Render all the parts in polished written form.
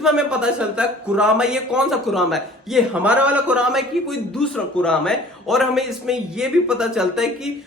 इसमें हमें पता चलता है कुरामा ये कौन सा कुरामा है, ये हमारा वाला कुरामा है कि कोई दूसरा कुरामा है। और हमें इसमें ये भी पता चलता है कि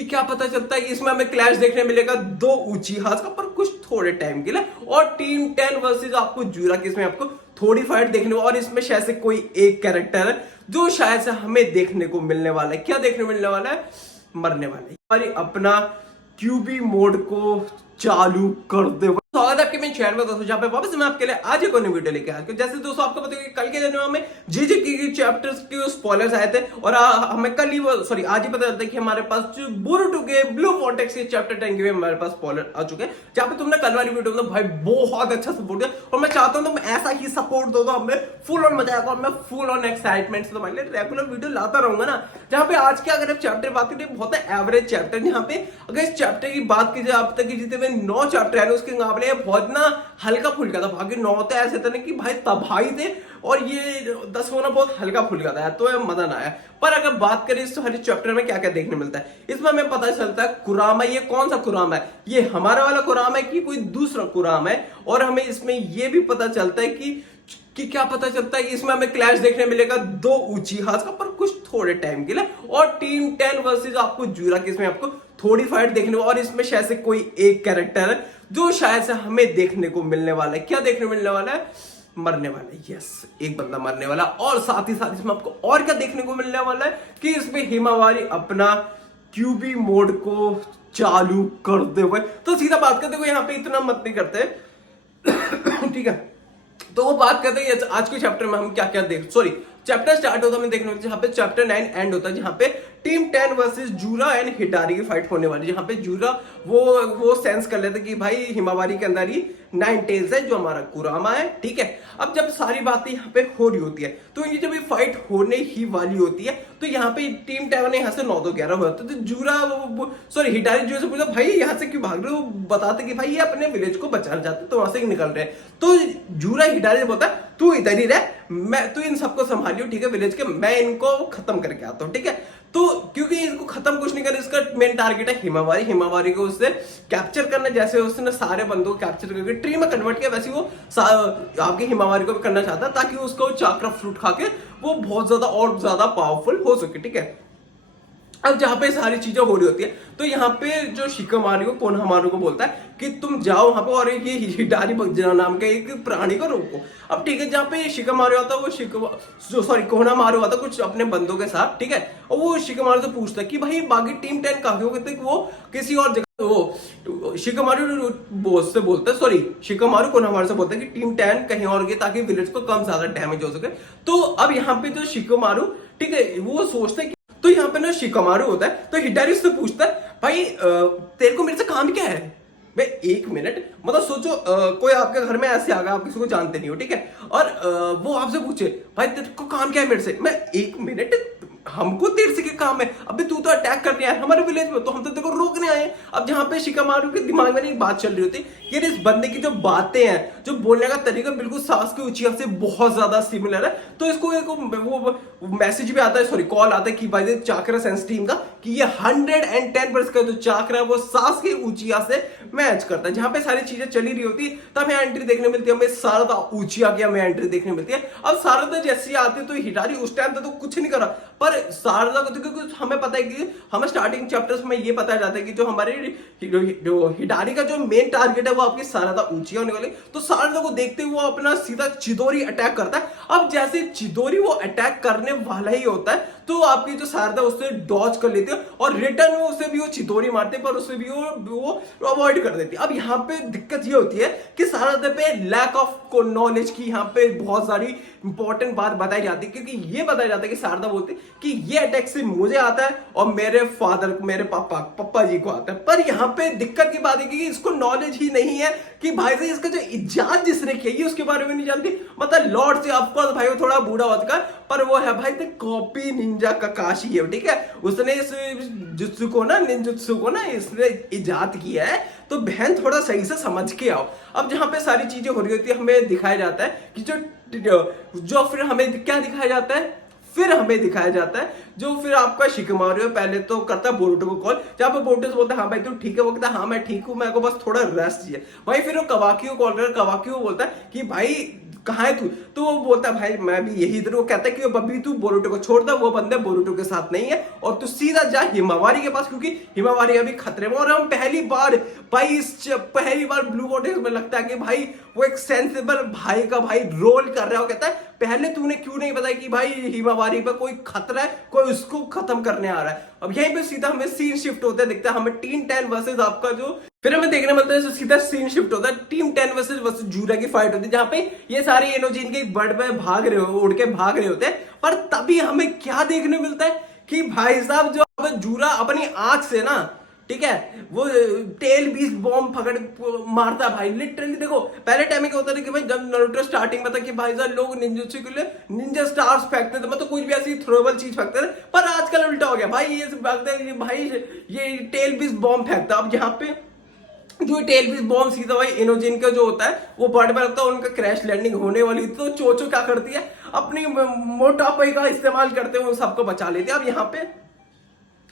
क्या पता चलता है, इसमें हमें क्लैश देखने मिलेगा दो उचीहास का, पर कुछ थोड़े टाइम के लिए। और टीम 10 वर्सेस आपको जूरा की इसमें आपको थोड़ी फाइट देखने को, और इसमें शायद से कोई एक कैरेक्टर है जो शायद से हमें देखने को मिलने वाला है। क्या देखने को मिलने वाला है? मरने वाला है। हमारी अपना क्यूबी मोड को चालू कर दे। स्वागत है आपके मेरे चैनल में दोस्तों, जहां पे वापस मैं आपके लिए आज एक और वीडियो लेके आया हूं। जैसे दोस्तों आपको पता है कि कल के दिन में जीजे की चैप्टर्स के स्पॉयलर्स आए थे, और हमें कल ही आज ही पता चलता है कि हमारे पास जो बोरुटो के ब्लू वॉर्टेक्स के चैप्टर 10 के भी हमारे पास स्पॉयलर आ चुके हैं। जहां पे तुमने कल वाली वीडियो में भाई बहुत अच्छा सपोर्ट दिया, और मैं चाहता हूं तुम ऐसा ही सपोर्ट दो, हमें फुल ऑन मजा आएगा, मैं फुल ऑन एक्साइटमेंट से तुम्हारे लिए रेगुलर वीडियो लाता रहूंगा ना। जहां पे आज के अगर चैप्टर बात करें, बहुत एवरेज चैप्टर, जहां पे अगर इस चैप्टर की बात की जाए अब तक जितने हुए 9 चैप्टर है उसके मुकाबले बहुत ना हल्का फुल्का था। बाकी 9 तो ऐसे थे ना कि भाई तबाही थे, और ये 10 होना बहुत हल्का फुल्का था, तो मजा ना आया। पर अगर बात करें इस हर चैप्टर में क्या क्या देखने मिलता है, इसमें हमें पता चलता है कुरामा ये कौन सा कुरामा है, ये हमारा वाला कुरामा है कि कोई दूसरा कुरामा है। और हमें इसमें ये भी पता चलता है कि क्या पता चलता है, इसमें हमें क्लैश देखने मिलेगा दो उचीहास का, पर कुछ थोड़े टाइम के लिए। और टीम 10 वर्सेस आपको जूरा की इसमें आपको थोड़ी फाइट देखने को, और इसमें शायद से कोई एक कैरेक्टर है जो शायद से हमें देखने को मिलने वाला है। क्या देखने को मिलने वाला है? मरने वाला है। यस, एक बंदा मरने वाला। और साथ ही साथ इसमें आपको और क्या देखने को मिलने वाला है कि इसमें हिमावारी अपना क्यूबी मोड को चालू कर दे हुए। तो सीधा बात करते हुए यहाँ पे इतना मत नहीं करते ठीक है, तो वो बात करते हैं आज के चैप्टर में हम क्या क्या चैप्टर स्टार्ट होता है देखने में, जहां पे चैप्टर 9 एंड होता है, जहां पे टीम 10 वर्सेस जूरा एंड हिटारी की फाइट होने वाली है। जहां पे जूरा वो सेंस कर लेते कि भाई हिमावारी के अंदर ही 9 टेल्स है जो हमारा कुरामा है, ठीक है। अब जब सारी बातें यहाँ पे हो रही होती है, तो ये जब ये फाइट होने ही वाली होती है, तो यहाँ पे टीम 10 यहाँ से 9 तो 11 हुआ, तो जूरा हिटारी जो से पूछा भाई यहाँ से क्यों भाग रहे हो, बताते कि भाई ये अपने विलेज को बचाना चाहते, तो वहां से निकल रहे हैं। तो जूरा हिटारी बोलता तू इधर ही रह, मैं तू इन सबको संभालियो, ठीक है, विलेज के, मैं इनको खत्म करके आता हूँ, ठीक है। तो क्योंकि इनको खत्म कुछ नहीं करना, इसका मेन टारगेट है हिमावारी को उससे कैप्चर करना। जैसे उसने सारे बंदों को कैप्चर करके ट्री में कन्वर्ट किया, वैसे वो आपके हिमावारी को भी करना चाहता है, ताकि उसको चाक्रा फ्रूट खा के वो बहुत ज्यादा और ज्यादा पावरफुल हो सके, ठीक है। अब जहां पे सारी चीजें हो रही होती है, तो यहाँ पे जो शिकामारू को कोनोहामारू को बोलता है कि तुम जाओ वहां पे और ये हिटारी नाम के एक प्राणी को रोको। अब ठीक है, जहाँ पे शिकामारू आता है वो कोनोहामारू आता है कुछ अपने बंदों के साथ, ठीक है। और वो शिकामारू से पूछता है कि भाई बाकी टीम 10 कहाँ हो गए, वो किसी और जगह, वो शिकामारू कोनोहामारू से बोलता है कि टीम 10 कहीं और गई ताकि विलेज को कम ज्यादा डैमेज हो सके। तो अब यहाँ पे जो शिकामारू, ठीक है, वो सोचते हैं, तो यहाँ पे ना शिकामारू होता है, तो हिटारी उससे पूछता है भाई तेरे को मेरे से काम क्या है। भाई 1 मिनट, मतलब सोचो कोई आपके घर में ऐसे आ गया, आप किसी को जानते नहीं हो, ठीक है, और वो आपसे पूछे भाई तेरे को काम क्या है मेरे से। मैं 1 मिनट, हमको तेरे से क्या काम है, अबे तू तो अटैक करने आया हमारे विलेज में, तो हम तो तेरे को रोकने आए। अब जहां पे शिकामारू के दिमाग में एक बात चल रही होती है, यार इस बंदे की जो बातें हैं, जो बोलने का तरीका बिल्कुल सास के उचिया से बहुत ज्यादा सिमिलर है। तो इसको एक वो मैसेज भी आता है, कॉल आता है कि भाई चाक्रा सेंस टीम का, कि ये 110% का जो चाक्रा है वो सास के उचिया से मैच करता है। जहां पे सारी चीजें चली रही होती है, तब हमें एंट्री देखने मिलती है, हमें शारदा उचिया की हमें एंट्री देखने मिलती है। अब शारदा जैसी आती है, तो हिटारी उस टाइम तक तो कुछ नहीं करा, पर शारदा को, क्योंकि हमें पता है कि हमें स्टार्टिंग चैप्टर्स में ये पता जाता है कि जो हमारे हिटारी का जो मेन टारगेट है वो आपकी शारदा उचिया होने वाली। तो शारदा को देखते हुए वो अपना सीधा चिदोरी अटैक करता है। अब जैसे चिदोरी वो अटैक करने वाला ही होता है, तो आपकी जो शारदा उससे डॉज कर लेती है, और रिटर्न में उसे भी वो चिदोरी मारते हैं, पर उसे भी वो अवॉइड कर देती है। अब यहाँ पे दिक्कत ये होती है कि शारदा पे लैक ऑफ नॉलेज की यहाँ पे बहुत सारी इंपॉर्टेंट बात बताई जाती है, क्योंकि ये बताया जाता है कि शारदा बोलती है कि ये अटैक सिर्फ मुझे आता है और मेरे पापा जी को आता है। पर यहाँ पे दिक्कत की बात है कि इसको नॉलेज ही नहीं है कि भाई से इसका जो इजाद जिसने की उसके बारे में नहीं जानती। मतलब लॉर्ड से ऑफकोर्स भाई वो थोड़ा बूढ़ा होता है, पर वो है भाई कॉपी निंजा ककाशी है, ठीक है। उसने इस जुत्सु को ना इसने इजाद किया है, तो बहन थोड़ा सही से समझ के आओ। अब जहां पे सारी चीजें हो रही होती है, हमें दिखाया जाता है कि जो फिर हमें क्या दिखाया जाता है, फिर हमें दिखाया जाता है जो फिर आपका शिकमारू पहले तो करता है बोरुटो को कॉल, जहां पे बोरुटो से बोलता है हाँ भाई तू ठीक है, वो कहता है हाँ मैं ठीक हूँ, मेरे को बस थोड़ा रेस्ट चाहिए। भाई फिर वो कवाकी को कॉल कर, कवाकी को बोलता है कि भाई कहाँ है तू, तो वो बोलता है भाई मैं भी यही इधर। वो कहता है कि अभी तू बोरुटो को छोड़ दे, वो बंदे बोरुटो के साथ नहीं है और तू सीधा जा हिमावारी के पास, क्योंकि हिमावारी अभी खतरे में। और हम पहली बार भाई पहली बार ब्लू वॉटेक्स में लगता है कि भाई वो एक सेंसिबल भाई का भाई रोल कर रहा है। वो कहता है पहले तूने क्यों नहीं बताया कि भाई हिमावारी पर कोई खतरा है, कोई उसको खत्म करने आ रहा है। अब यहीं पे सीधा हमें सीन शिफ्ट होता है, दिखता है हमें टीम 10 वर्सेस आपका जो, फिर हमें देखने मिलता है सीधा सीन शिफ्ट होता है टीम 10 वर्सेस जूरा की फाइट होती है, जहां पे ये सारे एनोजिन के बर्ड में भाग रहे हो, उड़ के भाग रहे होते हैं। पर तभी हमें क्या देखने मिलता है कि भाई साहब जो जूरा अपनी आंख से ना, ठीक है, वो टेल बीस बॉम्ब पकड़ मारता है भाई लिटरली। देखो पहले टाइम क्या होता था कि भाई जब नारुतो स्टार्टिंग में था कि भाई साहब लोग निंजुत्सु के लिए निंजा स्टार्स फेंकते थे, मतलब कुछ भी ऐसी थ्रोएबल चीज फेंकते थे। पर आजकल उल्टा हो गया भाई, ये फेंकते हैं भाई ये टेल बीस बॉम्ब फेंकता। अब यहाँ पे जो टेल बीस बॉम्ब सीधा भाई इनोजिन का जो होता है वो बर्ड में लगता है, उनका क्रैश लैंडिंग होने वाली थी, तो चोचो क्या करती है अपनी मोटापे का इस्तेमाल करते हुए सबको बचा लेते हैं।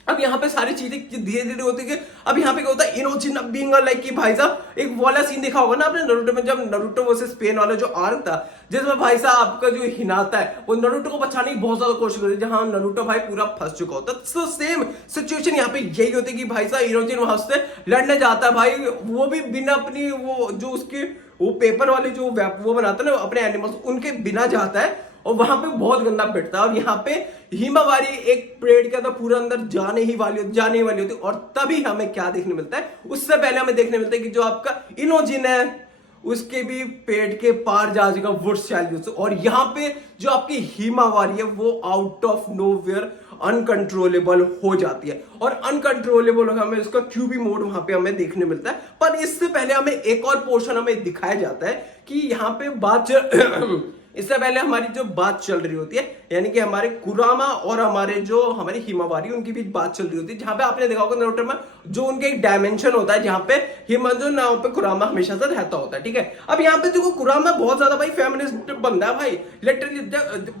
अब यहाँ पे सारी चीजें धीरे धीरे होती है। अब यहाँ पे क्या होता है इनोजिन बीइंग लाइक कि भाई साहब एक वाला सीन देखा होगा ना आपने नारुतो में, जब नारुतो वर्सेस पेन वाला जो आर्क था, जिसमें भाई साहब आपका जो हिनाता है वो नारुतो को बचाने की बहुत ज्यादा कोशिश करती है, जहां नारुतो भाई पूरा फंस चुका होता है। तो सेम सिचुएशन यहाँ पे यही होती है कि भाई साहब इनोजिन वहां से लड़ने जाता है भाई, वो भी बिना अपनी वो जो उसके वो पेपर वाले जो वो बनाता है ना अपने एनिमल्स, उनके बिना जाता है और वहां पे बहुत गंदा पिटता है। और यहाँ पे हिमावारी एक पेड़ के अंदर पूरा अंदर जाने ही वाली होती है। और तभी हमें क्या देखने मिलता है, उससे पहले हमें देखने मिलता है कि जो आपका इनोजिन है उसके भी पेट के पार जा चुका वुड्स चैलेंज। और यहाँ पे जो आपकी हिमावारी है वो आउट ऑफ नोवेयर अनकंट्रोलेबल हो जाती है, और अनकंट्रोलेबल हमें उसका क्यूबी मोड वहां पे हमें देखने मिलता है। पर इससे पहले हमें एक और पोर्शन हमें दिखाया जाता है कि यहाँ पे इससे पहले हमारी जो बात चल रही होती है, यानी कि हमारे कुरामा और हमारी हिमावारी उनकी बीच बात चल रही होती है, जहां पे आपने देखा होगा नारुतो में जो उनके एक डायमेंशन होता है जहां पे हिमांजो नाव पे कुरामा हमेशा से रहता होता है, ठीक है। अब यहाँ पे देखो कुरामा बहुत ज्यादा भाई फेमिनिस्ट बंदा है भाई, लिटरली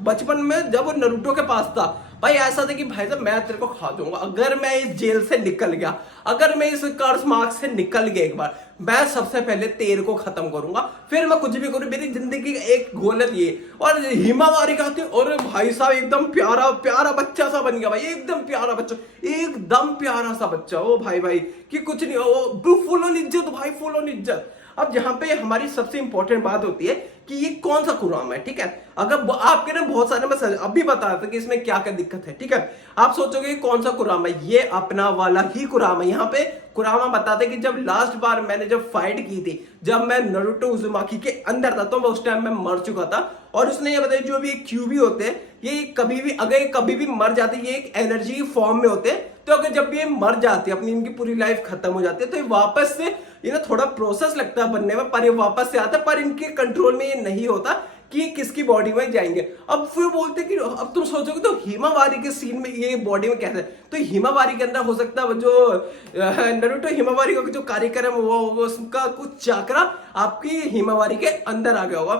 बचपन में जब वो नारुतो के पास था भाई ऐसा था कि भाई साहब मैं तेरे को खा दूंगा अगर मैं इस जेल से निकल गया, अगर मैं इस कर्ज मार्ग से निकल गया एक बार, मैं सबसे पहले तेरे को खत्म करूंगा, फिर मैं कुछ भी करूं, मेरी जिंदगी का एक गोल है ये। और हिमावारी कहते और भाई साहब एकदम प्यारा प्यारा बच्चा सा बन गया भाई, एकदम प्यारा बच्चा, एकदम प्यारा सा बच्चा ओ भाई कि कुछ नहीं, फुल ऑन इज्जत भाई, फुल ऑन इज्जत। अब यहाँ पे हमारी सबसे इंपॉर्टेंट बात होती है कि ये कौन सा कुरामा है, ठीक है। अगर आपके ना बहुत सारे मैं अभी बता रहा था कि इसमें क्या क्या दिक्कत है, ठीक है। आप सोचोगे कौन सा कुरामा है, ये अपना वाला ही कुरामा। यहाँ पे कुरामा बताते कि जब लास्ट बार मैंने जब फाइट की थी, जब मैं नारुतो उज़ुमाकी के अंदर था, तो मैं उस टाइम में मर चुका था। और उसने ये बताया जो भी क्यूबी होते हैं ये कभी भी अगर कभी भी मर जाते, ये एक एनर्जी फॉर्म में होते हैं, तो अगर जब भी ये मर जाते हैं अपनी इनकी पूरी लाइफ खत्म हो जाती है, तो ये वापस से थोड़ा प्रोसेस लगता है बनने में, पर ये वापस से आता है, पर इनके कंट्रोल में ये नहीं होता कि किसकी बॉडी में जाएंगे। अब फिर बोलते कि अब तुम सोचोगे तो हिमावारी के सीन में ये बॉडी में कैसे, तो हिमावारी के अंदर हो सकता है जो नारुतो हिमावारी का जो कार्यक्रम वो उसका कुछ चक्रा आपकी हिमावारी के अंदर आ गया होगा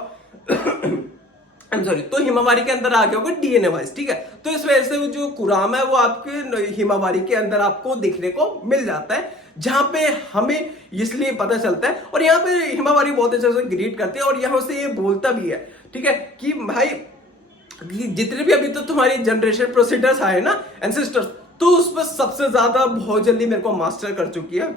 सॉरी, तो हिमावारी के अंदर आ गया होगा डीएनए वाइज, ठीक है। तो इस वजह से जो कुरामा है वो आपके हिमावारी के अंदर आपको देखने को मिल जाता है, जहां पे हमें इसलिए पता चलता है। और यहाँ पे हिमावारी बहुत अच्छे से ग्रीट करते हैं और यहाँ से ये बोलता भी है, ठीक है, कि भाई जितने भी अभी तो तुम्हारी जनरेशन प्रोसीडर्स आए ना एंसेस्टर्स, तो उस पर सबसे ज्यादा बहुत जल्दी मेरे को मास्टर कर चुकी है।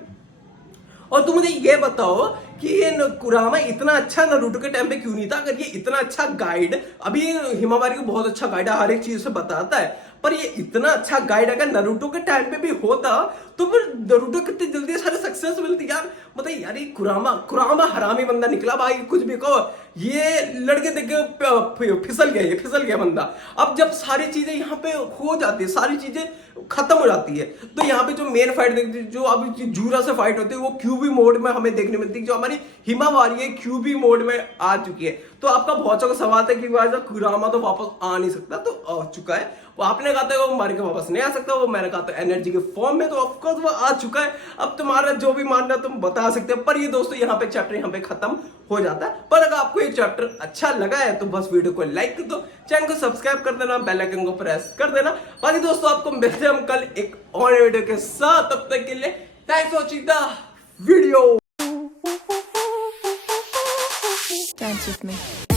और तुम मुझे ये बताओ कि ये कुरामा इतना अच्छा नारुतो के टाइम पे क्यों नहीं था। अगर ये इतना अच्छा गाइड, अभी हिमावारी को बहुत अच्छा गाइड है, हर एक चीज से बताता है, पर ये इतना अच्छा गाइड अगर नारुतो के टाइम पे भी होता तो फिर नारुतो कितनी जल्दी सारे सक्सेस मिलती यार। मतलब यार ये कुरामा हरामी बंदा निकला भाई, कुछ भी कहो, ये लड़के देख के फिसल गया बंदा। अब जब सारी चीजें यहाँ पे हो जाती है, सारी चीजें खत्म हो जाती है, तो यहाँ पे जो मेन फाइट देखते हैं, जो अभी जूरा से फाइट होती है, वो क्यूबी मोड में हमें देखने मिलती है। जो हमारी हिमावारी है क्यूबी मोड में आ चुकी है, तो आपका बहुत सा सवाल था कि भाई साहब कुरामा तो वापस आ नहीं सकता, तो आ चुका है। वो आपने कहा था वो मार के वापस नहीं आ सकता, वो मैंने कहा था एनर्जी के फॉर्म में, तो ऑफकोर्स वो आ चुका है। अब तुम्हारा जो भी मानना तुम बता सकते हो। पर ये दोस्तों यहाँ पे चैप्टर यहाँ पे खत्म हो जाता है। पर अगर आपको ये चैप्टर अच्छा लगा है तो बस वीडियो को लाइक कर दो, चैनल को सब्सक्राइब कर देना, बेल आइकन को प्रेस कर देना। बाकी दोस्तों आपको मिलते हैं हम कल एक और वीडियो के साथ, तब तक के लिए thanks for watching the video. Dance with me.